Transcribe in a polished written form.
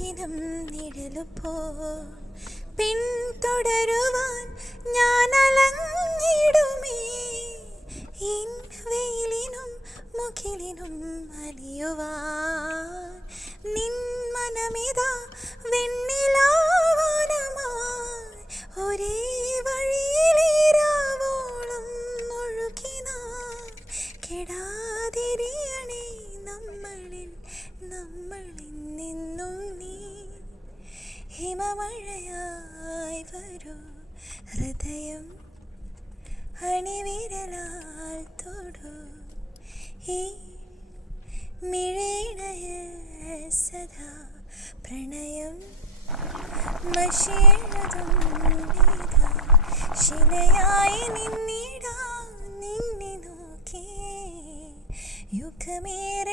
ദിനം നിഴലുപോ പിന്തുടരുവാൻ ഞാൻ അലഞ്ഞിടുമേ. വെയിലിനും മുകിലിനും അലിയുവാൻ നിൻ മനമിതാ വെണ്ണിലാവാനമായി ഒരേ വഴിയിലിരാവോളം ഒഴുകിനാൻ കെടാതിരിയണേ നമ്മളിൽ നിന്നും നീ. ഹിമമഴയായി വരൂ ഹൃദയം അണിവിരലാൽ തൊടൂ ഈ മിഴിണയിൽ സദാ പ്രണയം മഷിയെഴുതും നീതാ. ശിലയായി നിന്നിടാം നിന്നെ നോക്കി യുഗമേറെ